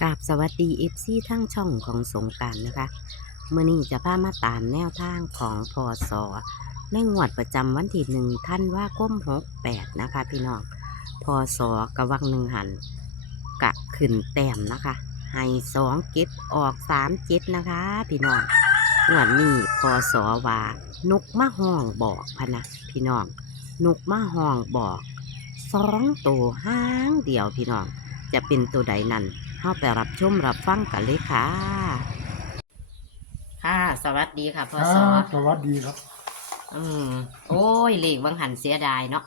กราบสวัสดีเอฟซีทั้งช่องของสงการนะคะเมื่อนี้จะพามาตามแนวทางของพอสอในงวดประจำวันที่หนึ่งท่านว่าก้มหกแปดนะคะ พี่น้องพอสอกระวังหนึ่งหันกะขึ้นแต้มนะคะให้สองเจ็ดออกสามเจ็ดนะคะ พี่น้องงวดนี้พอสอว่านกมาห้องบอกพนะพี่น้องนกมาห้องบอกสองตัวห้างเดียวพี่น้อง จะเป็นตัวใดนั้น เข้าไปรับชมรับฟังกันเลยค่ะ ค่ะ สวัสดีค่ะพ่อสอครับสวัสดีครับอืมโอ้ยเลขวังหันเสียดายเนาะ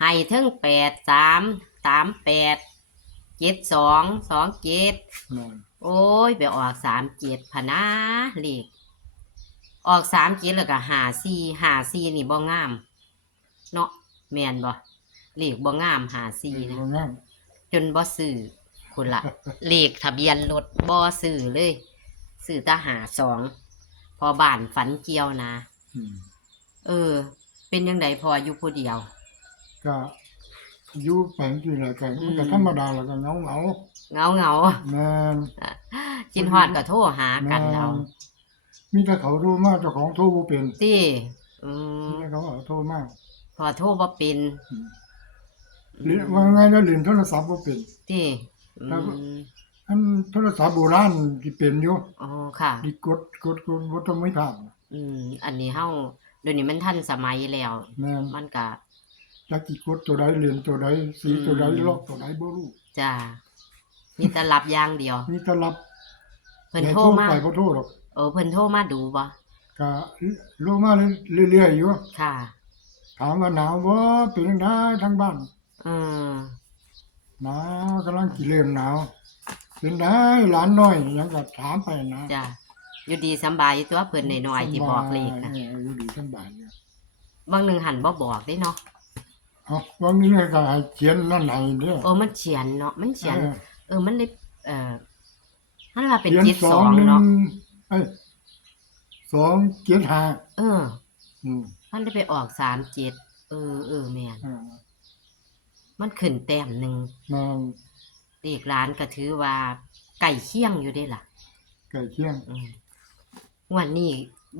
ให้ถึงแปดสามสามแปดเจ็ดสองสองเจ็ดนอนโอ้ย ไปออกสามเจ็ดพะนะเลขออกสามเจ็ดแล้วก็หาซีหาซีนี่บ่งาม เนาะแมนบ่เลขบ่งามหาซีนะโรงงานจนบ่ซื้อ คุณละเลขทะเบียนรถบ่ซื้อเลยซื้อตาหาสองพอบ้านฝันเกี่ยวนะอืมเออ เป็นยังไงพออยู่ผู้เดียว ก็อยู่แปลงที่ไหนกันอืมมันก็ธรรมดาแล้วก็เหงาเหงาเงาเงาๆแมนๆจินฮอดก็โทรหากันเอามีแต่เขาโทรมาเจ้าของโทรบ่เป็นติอืมีมแต่เขาเอาโทรมาพอโทรบ่เป็นอืมหรือว่าไงนะเล่นโทรศัพท์บ่เป็นติ อืครับมอันโทรศัพท์โบราณที่เป็นอยู่อ๋อค่ะที่กดกดกดบ่ต้องไม่ถามอืม อันนี้เฮาเดี๋ยวนี้มันทันสมัยแล้วแม่นมันก็จักสิกดตัวใดเล่นตัวใดสีอืมตัวใดล็อกตัวใดบ่รู้จ้ามีแต่รับอย่างเดียว มีแต่รับเพิ่นแต่โทรมาไปบ่โทรหรอกเออเพิ่นโทรมาดูบ่ก็ลงมาเรื่อยๆอยู่ค่ะถามว่าหนาวบ่เป็นจังไดทั้งบ้านอืม หนาวกำลังสิเริ่มหนาวเป็นได้หลานน้อยหยังก็ถามไปนะจ้ะอยู่ดีสำบายอยู่ตัวเพิ่นน้อยๆที่บอกเลขนะเอออยู่ดีสำบายเนี่ยบางหนึ่งหันบ่บอกได้เนาะเอาวันนี้ก็ให้เขียนนั่นให้เด้อเออมันเขียนเนาะมันเขียน เออเออมันเลยเออมันว่าเป็นเขียนเจ็ดสสอองงหนึ่งเนาะเอ้ยสองเจ็ดห้าเออ อืมมันได้ไปออกสามเจ็ดเออเออแม่นอ่า มันขึ้นแต้มหนึ่งมันเด็กร้านก็ถือว่าไก่เคี่ยงอยู่ได้ล่ะใกล้เคียงอืมงวันนี้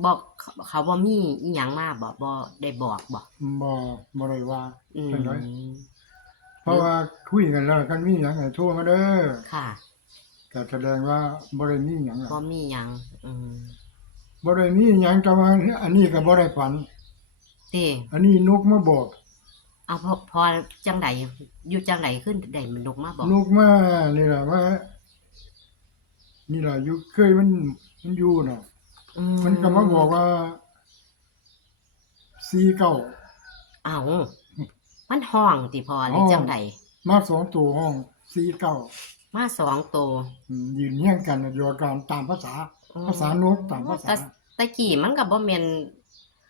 บอกเขาเขาบ่มีอีหยังมาบ่บ่ได้บอกบ่บ่บ่ได้ว่า อืมเป็นไร เพราะว่าคุยกันแล้วกันมีหยังให้โทรมาเด้อค่ะก็แสดงว่าบ่ได้มีหยังหรอกบ่มีหยัง อืมบ่ได้มีหยังแต่ว่าอันนี้ก็บ่ได้ฝัน เต้อันนี้นกมาบอก เอาพอพอจังไดอยู่จังไดขึ้นไดมันนกมาบอกนกมานี่ล่ะว่า นี่ล่ะอยู่เคยมันมันอยู่น่ะ อืมันก็มาบอกว่าสีเก้าเอามันห้องติพอหรือจังไดมาสองตัวห้องสีเก้ามาสองตัวอืมยืนเฮียงกันอยู่กันตามภาษาอืมภาษานกตามภาษา แต่ตะกี้มันก็บ่แม่น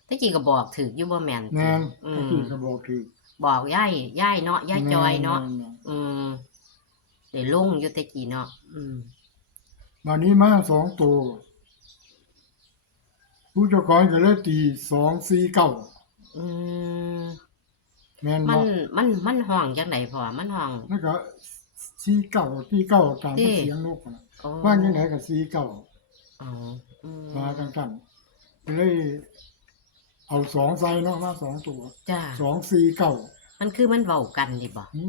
ตะกี้ก็บอกถืออยู่บ่แม่นแม่นอืตะมกี้ก็บอกถือ บอกย่ายย่ายเนาะย่ายจอยเนาะแม่นอืมได้ลงอยู่แตะกี้เนาะอืมๆวันนี้มาสองตัวผู้เจ้าของก็เลยตีสองสี่เก้าอืมแม่นมับ่นมันมันห้องจังไดพอมันห้องแล้วก็สี่เก้าสี่เก้าตามที่เสียงนกน่ะโอ้ว่าจังไดก็สี่เก้าอ๋ออืมมากันกันเลย เอาสองใส่เนาะมาสองตัว จ้าสองสี่เก้ามันคือมันเว้ากันดิบ่อื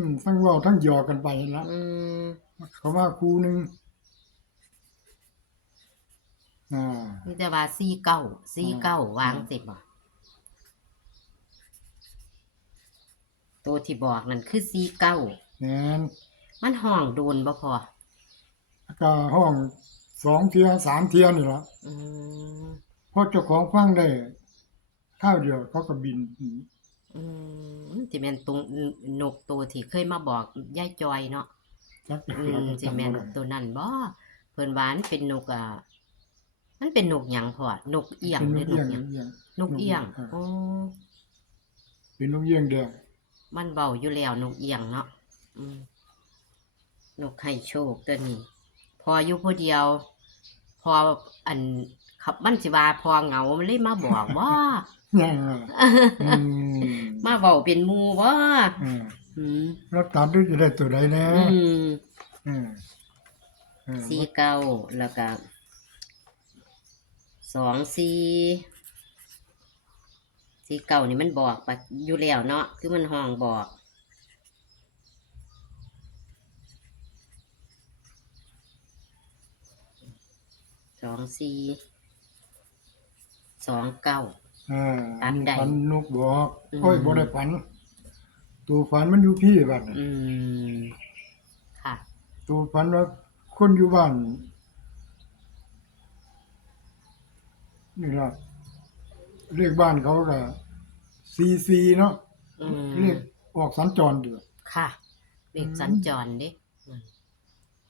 มทั้งเว่าทั้งหยอกกันไปละอืมเขาว่าครูหนึ่งอ่า มีแต่ว่าซีเก้าซีเก้าอืมวางสิบ่ตัวที่บอกนั่นคือซีเก้าแนนมันห้องโดนบ่พอ ก็ห้องสองเทียสามเทียนี่ละอืม เพราะเจ้าของฟังได้ ข้าวเดียวเขาก็บินหนีอืมที่แม่นตรงนกตัวที่เคยมาบอกยายจอยเนาะจักอืเรามก็สิจำแม่นบ่ได้ตัวนั้นบ่เพิ่นว่ามันเป็นนกอะมันเป็นนกหยังพอนกเอี้ยงเป็นหนรืกอนเอี้ยกงหยังเอี้ยง นกเอี้ยงนกเอี้ยงอ๋อเป็นนกเอี้ยงแดงมันเบาอยู่แล้วนกเอี้ยงเนาะอืมนกให้โชคตัวนี้ พออยู่ผู้เดียว พออัน ขับมันสิว่าพอเหงามันเลยมาบอกว่ายังอะอืมมาเว้าเป็นหมู่ว่าอ่าอืมแล้วตามด้วยจะได้ตัวใดแน่อืมเออเออสี่เก้าแล้วก็สองสี่สี่เก้านี่มันบอกปะอยู่แล้วเนาะคือมันห้องบอก สองสี่ สองเก้า เออตัดนี่ได้ฝันนกบอกอืม โอ้ยบ่ได้ฝัน ตัวฝันมันอยู่พี่บัดน่ะอืม ค่ะ ตัวฝันว่าคนอยู่บ้านนี่ล่ะเรียกบ้านเขาก็ซีซีเนาะอืม เรียกออกสัญจรเดือ ค่ะเด็กอืมสัญจรเดิ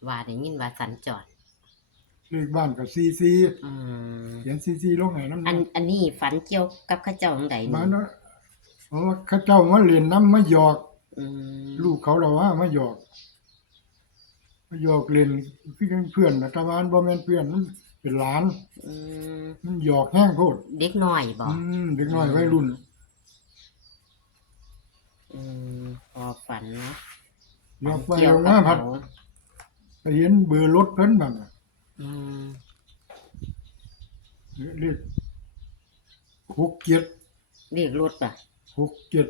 ว่าได้ยินว่าสัญจร เรียกบ้านก็ซีซีอืมเขียนซีซีลงให้นำอันอันนี้ฝันเกี่ยวกับข้าเจ้าของใดมานี่เนาะเพราะว่าเขาเจ้ามาเล่นน้ำมาหยอก อืมลูกเขาเราว่ามาหยอกมาหยอกเล่นคือจังเพื่อนนะตะวันบ่แม่นเพื่อนมันเป็นหลาน อืมมันหยอกแห้งโพดเด็กน้อยบอกอืมเด็กน้อยวัยรุ่น อืมพอฝันเนาะหยอกไปเกี่หยยวอกกัมาบพัดเขาไปเห็นเบอร์รถเพิ่นบัดน่ะ อืมเรียกหกเจ็ดเรียกรถป่ะหกเจ็ด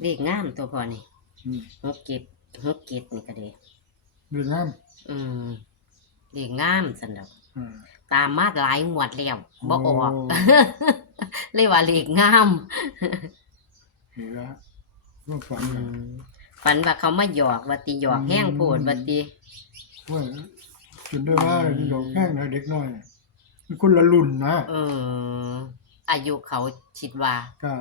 เรียกงามตัวพอนี่อืมหกเก็ดหกเก็ดนี่ก็เด้เรียกงามอืมเรียกงามสันดอกอ่า ตามมาหลายงวดแล้วบ่ออก โอ้ เลยว่าเรียกงาม นี่ละ ก็ฝันอืน่ะมฝันว่าเขามาหยอกว่าติหยอกแห้งโพดว่าติว่าจนได้ว่าหยอกแห้งนะเด็กน้อยมันคนละรุ่นนะเอออายุเขาคิดว่า ก็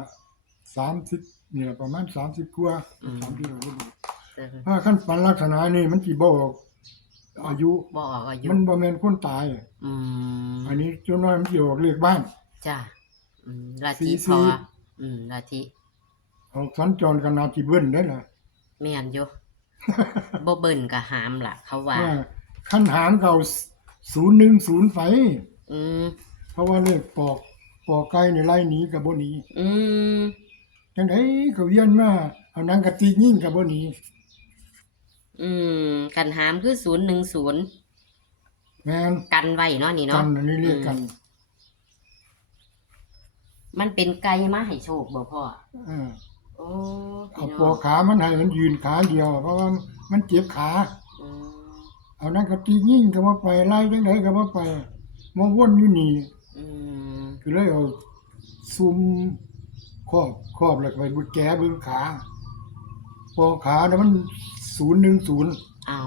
สามสิบนี่แหละประมาณสามสิบกว่าอืม สามสิบกว่าเออถ้าขั้นฝันลักษณะนี้มันกี่บอกอายุบ่ออกอายุมันบ่แม่นคนตาย อืมอันนี้เจ้าน้อยมันสิออกเลขบ้าน จ้ะอืมลาสี่ธิพสี่ออืมลาธิ ออกสัญจรกันนาทีเบิ้นได้ล่ะแม่นอยู่ บ่เบิ่นก็หามล่ะ เขาว่า ว่าขั้นหารเก่า010ไฟอืม เพราะว่าเลขปอกปอกไก่นี่ไล่หนีก็บ่หนีอืม จังไดก็เวียนมาเอาหนังกะติยิงก็บ่หนีอืม กันหามคือศูนย์หนึ่งศูนย์แม่นกันไว้เนาะนี่กัเนาะนอันนี้เรียกกันมันเป็นไก่มาให้โชคบ่พ่อ เออโอ้เอาพี่ปน้อองกขามันให้มันยืนขาเดียว เพราะว่ามันเจ็บขา อืมเอานั่นก็ตียิ่งก็ว่าไปไล่จังไดก็ว่าไปมาวนอยู่นี่อืมคือเลยเอาซุมครอบครอบแล้วก็ไปบุดแกเบิ่งขาปอขาเนี่ยมันศูนย์หนึ่งศูนย์เอา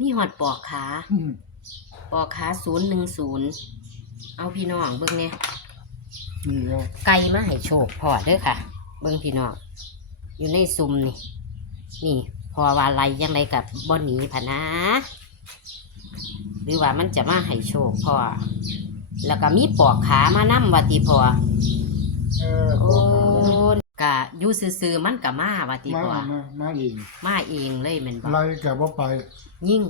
มีหอดปอกขาปอกขาศูนย์หนึ่งศูนย์เอาพี่น้องเบิ่งเนี่ยนี่ก็ไก่มาให้โชคพ่อเด้อค่ะ เบิ่งพี่น้องอยู่ในซุมนี่ นี่ พอว่าอะไรยังไงกับบ่หนีพะนะ หรือว่ามันจะมาให้โชคพ่อแล้วก็มีปอกขามานํว่าติพ่อเออปโอ้อกขากะอยู่ซื่อๆมันก็มาว่าติมาพ่อมามาเองมาเองเลยแมันบ่ไล่ก็บ่ไป ยิ่ง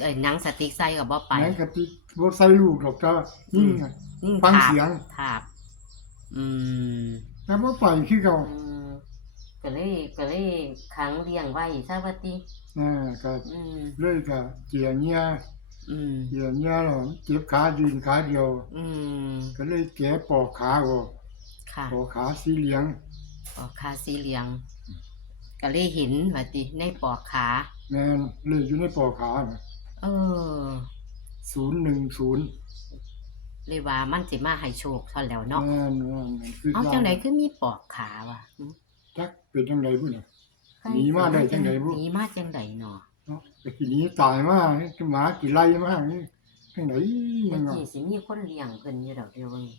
เอ้ยหนังสติ๊กใส่ก็บ่ไปไหนก็ติบ่ใส่ลูกดอกจ้ายิ่งอะยิ่งฟังถาบเสียงถาบอืมแต่บ่ไปคือเก่าอืม ก็เลยก็เลยขังเลี้ยงไว้ซะว่าติอ่าก็อืมเลยก็เจียเงียอืมเจียเงียแล้วเจ็บขายืนขาเดียว อืมก็เลยแกะปอกขาออกค่ะปอกขาสีเหลืองปอกขาสีเหลืองก็เลยเห็นว่าติในปอกขา แม่นเลยอยู่ในปอกขาน่ะเออ 010เลยว่ามันสิมาให้โชคเท่าแล้วเนาะแม่นแม่นคือเอาจังไดคือมีปอกขาวะจัก เป็นจังไดพุ่นน่ะหนีมาได้จังใดบุหนีมาจังไดเนาะเนาะแต่ทีนี้ตายมาจะหมากี่ไล่มานี่จังไดเมื่ยัองเนาะกี้สิมีคนเลี้ยงเพิ่นอยู่ดอกเดียวนี่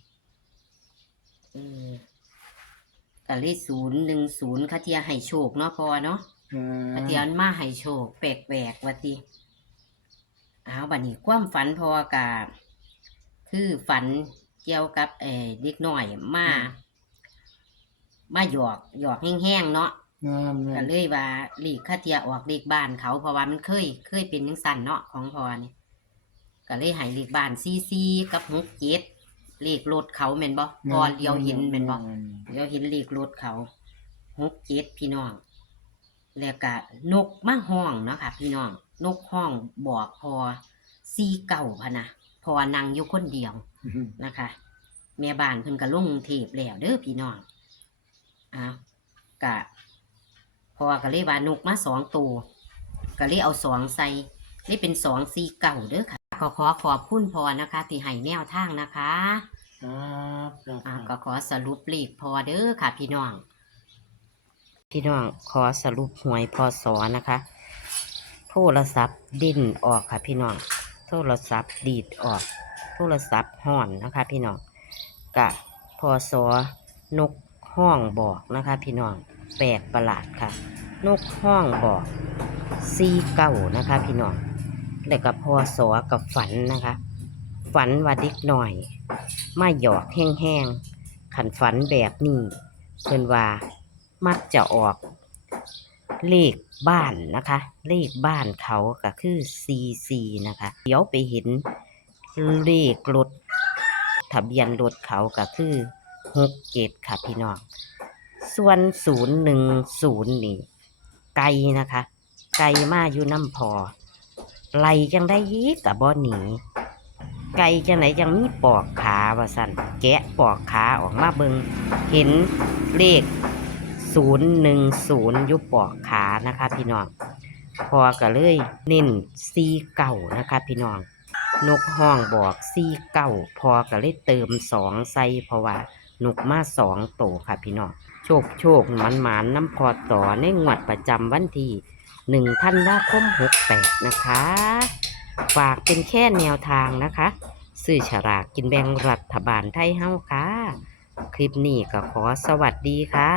เออก็เลยศูนย์หนึ่งศูนย์คาเทียให้โชคเนาะพอเนาะเออคาเทียมันมาให้โชค แปลกๆว่าติเอาบัดนี้ความฝันพอกะคือฝันเกี่ยวกับเอ่อเด็กน้อยมา มาหยอกหยอกแห้งๆเนาะงานแม่ก็นเลยว่าหลีกค่าเทียออกเลขบ้านเขาเพราะว่ามันเคยเคยเป็นจังสันเนาะของพอนี่ก็เลยให้เลขบ้านซีซีกับหกเจ็ดเลขรถเขาแม่นบ่พอเลี้ยวเห็นแม่นบ่เลี้ยวเห็นเลขรถเขาหกเจ็ดพี่น้อง แล้วก็นกมาห้องเนาะค่ะ พี่น้อง นกห้องบอกพอซีเก่าพะนะพอนั่งอยู่คนเดียวนะคะ แม่บ้านเพิ่นก็ลงกรุงเทพแล้วเด้อพี่น้อง อ้าวกะพอก็เลยว่านกมาสองตัวก็เลยเอาสองใส่เลยเป็นสองสี่เก่าเด้อค่ะก็ขอขอบคุณพอนะคะ ที่ให้แนวทางนะคะครับครับอ่าคก็รับขอสรุปเลขพอเด้อค่ะ พี่น้อง พี่น้องขอสรุปหวยพอสอนะคะ โทรศัพท์ดิ้นออกค่ะ พี่น้อง โทรศัพท์ดีดออก โทรศัพท์ห่อนนะคะ พี่น้องกะพอสอนก ห้องบอกนะคะ พี่น้องแปลกประหลาดค่ะ นกห้องบอกซีเก่านะคะ พี่น้องแล้วก็พอสอกับฝันนะคะ ฝันว่าเด็กหน่อย มาหยอกแห้งๆขันฝันแบบนี้เพิ่นว่ามักจะออก เลขบ้านนะคะ เลขบ้านเขาก็คือซีซีนะคะ เดี๋ยวไปเห็นเลขรถทะเบียนรถเขาก็คือ หกเกตค่ะพี่น้อง ส่วนศูนย์หนึ่งศูนย์นี่ ไกลนะคะ ไกลมาอยู่น้ำพอไล่จังได้ยีกับบ่หนีไก่จังไหนจังมีปอกขาว่าสั่นแกะปอกขาออกมาเบิงเห็นเลขศูนย์หนึ่งศูนย์ยุบปอกขานะคะพี่น้องพอก็เลยเน้นซีเก่านะคะพี่น้อง นกห้องบอกซีเก่าพอก็เลยเติมสองใสเพราะว่า นกมาสองโตวค่ะพี่น้องโชคโชคหมันหมานน้ำพอต่อในงวดประจำวันที่หนึ่งท่านว่าคมหกแปดนะคะ ฝากเป็นแค่แนวทางนะคะซื้อฉลากกินแบ่งรัฐบาลไทยเฮาค่ะ คลิปนี้ก็ขอสวัสดีค่ะ